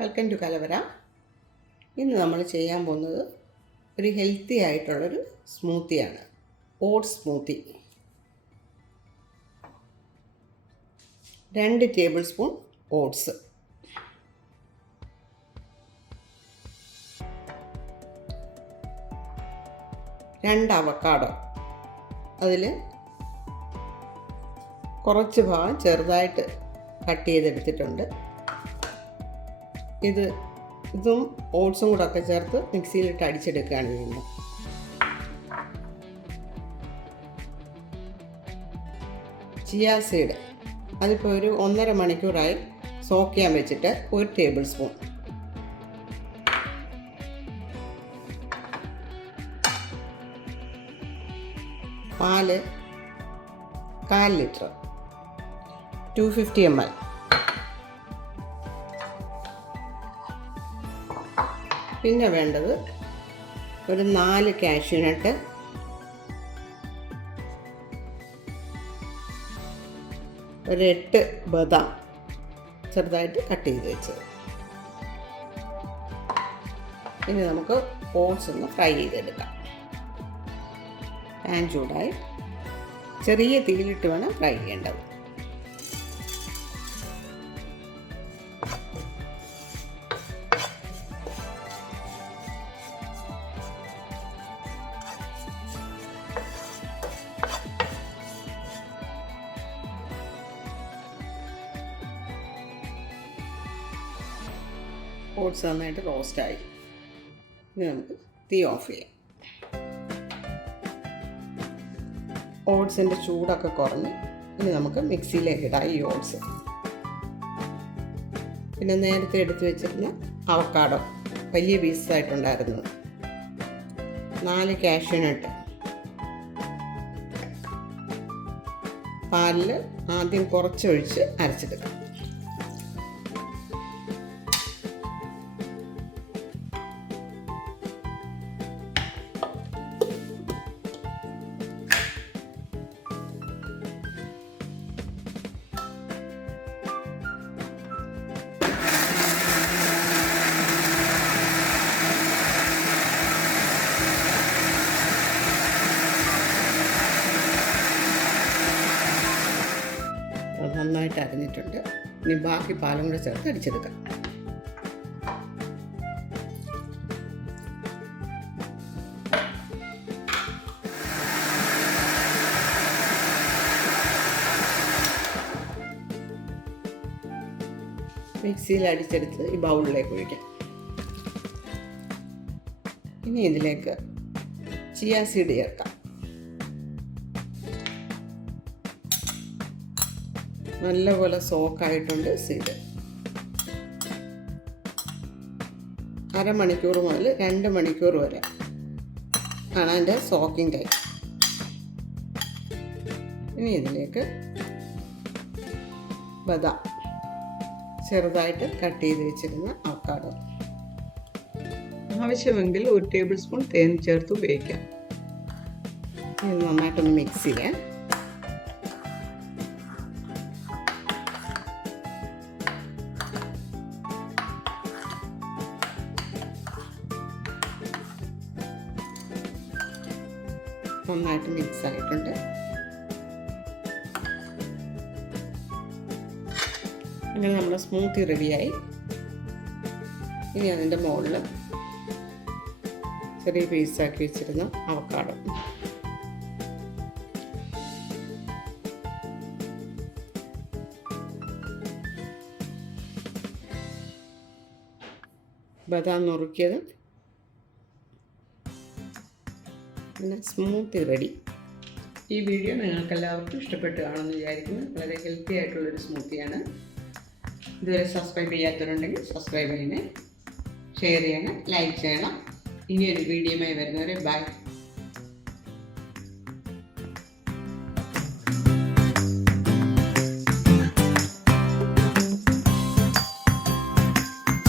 Welcome to കലവര. ഇന്ന് നമ്മൾ ചെയ്യാൻ പോകുന്നത് ഒരു ഹെൽത്തി ആയിട്ടുള്ളൊരു സ്മൂത്തിയാണ്. Oats smoothie. 2 table spoon oats, 2 avocado, അതിൽ കുറച്ച് ഭാഗം ചെറുതായിട്ട് കട്ട് ചെയ്തെടുത്തിട്ടുണ്ട്. ഇതും ഓട്സും കൂടെ ഒക്കെ ചേർത്ത് മിക്സിയിലിട്ട് അടിച്ചെടുക്കുകയാണ് ചെയ്യുന്നത്. ചിയാ സീഡ്, അതിപ്പോൾ ഒരു 1.5 മണിക്കൂറായി സോക്ക് ചെയ്യാൻ വെച്ചിട്ട് 1 ടേബിൾ സ്പൂൺ. പാല് 1/4 ലിറ്റർ, 250 ml. പിന്നെ വേണ്ടത് ഒരു 4 കാഷ്യൂ നട്ട്, ഒരു 8 ബദാം ചെറുതായിട്ട് കട്ട് ചെയ്ത് വെച്ചത്. ഇനി നമുക്ക് ഓട്സ് ഒന്ന് ഫ്രൈ ചെയ്തെടുക്കാം. പാൻ ചൂടായി ചെറിയ തീയിലിട്ട് വേണം ഫ്രൈ ചെയ്യേണ്ടത്. ഓട്സ് നന്നായിട്ട് റോസ്റ്റായി. ഇനി നമുക്ക് തീ ഓഫ് ചെയ്യാം. ഓട്സിൻ്റെ ചൂടൊക്കെ കുറഞ്ഞ് ഇനി നമുക്ക് മിക്സിയിലേക്ക് ഇടാം ഈ ഓട്സ്. പിന്നെ നേരത്തെ എടുത്ത് വെച്ചിരുന്ന അവക്കാഡോ വലിയ പീസായിട്ടുണ്ടായിരുന്നത്, 4 കാഷ്യൂ നട്ട്, പാലിൽ ആദ്യം കുറച്ചൊഴിച്ച് അരച്ചെടുക്കാം. നന്നായിട്ട് അരിഞ്ഞിട്ടുണ്ട്. ഇനി ബാക്കി പാലും കൂടെ ചേർത്ത് അടിച്ചെടുക്കാം. മിക്സിയിൽ അടിച്ചെടുത്ത് ഈ ബൗളിലേക്ക് ഒഴിക്കാം. ഇനി ഇതിലേക്ക് ചിയാ സീഡ് ചേർക്കാം. നല്ലപോലെ സോക്കായിട്ടുണ്ട് സീഡ്. 1/2 മണിക്കൂർ മുതൽ 2 മണിക്കൂർ വരെ ആണ് അതിൻ്റെ സോക്കിംഗ് ടൈം. ഇനി ഇതിലേക്ക് ബദാം ചെറുതായിട്ട് കട്ട് ചെയ്ത് വെച്ചിരുന്ന അവക്കാഡോ, ആവശ്യമെങ്കിൽ 1 ടേബിൾ സ്പൂൺ തേൻ ചേർത്ത് ഉപയോഗിക്കാം. ഇത് നന്നായിട്ടൊന്ന് മിക്സ് ചെയ്യാം. നന്നായിട്ട് മിക്സ് ആയിട്ടുണ്ട്. അങ്ങനെ നമ്മുടെ സ്മൂത്തി റെഡിയായി. ഇനി അതിൻ്റെ മുകളിൽ ചെറിയ പീസാക്കി വെച്ചിരുന്ന അവക്കാഡോ, ബദാം നുറുക്കിയത്, പിന്നെ സ്മൂത്തി റെഡി. ഈ വീഡിയോ നിങ്ങൾക്കെല്ലാവർക്കും ഇഷ്ടപ്പെട്ട് കാണുമെന്ന് വിചാരിക്കുന്നു. വളരെ ഹെൽത്തി ആയിട്ടുള്ളൊരു സ്മൂത്തിയാണ്. ഇതുവരെ സബ്സ്ക്രൈബ് ചെയ്യാത്തവരുണ്ടെങ്കിൽ സബ്സ്ക്രൈബ് ചെയ്യണേ, ഷെയർ ചെയ്യണം, ലൈക്ക് ചെയ്യണം. ഇനിയൊരു വീഡിയോയുമായി വരുന്നവരെ ബൈ.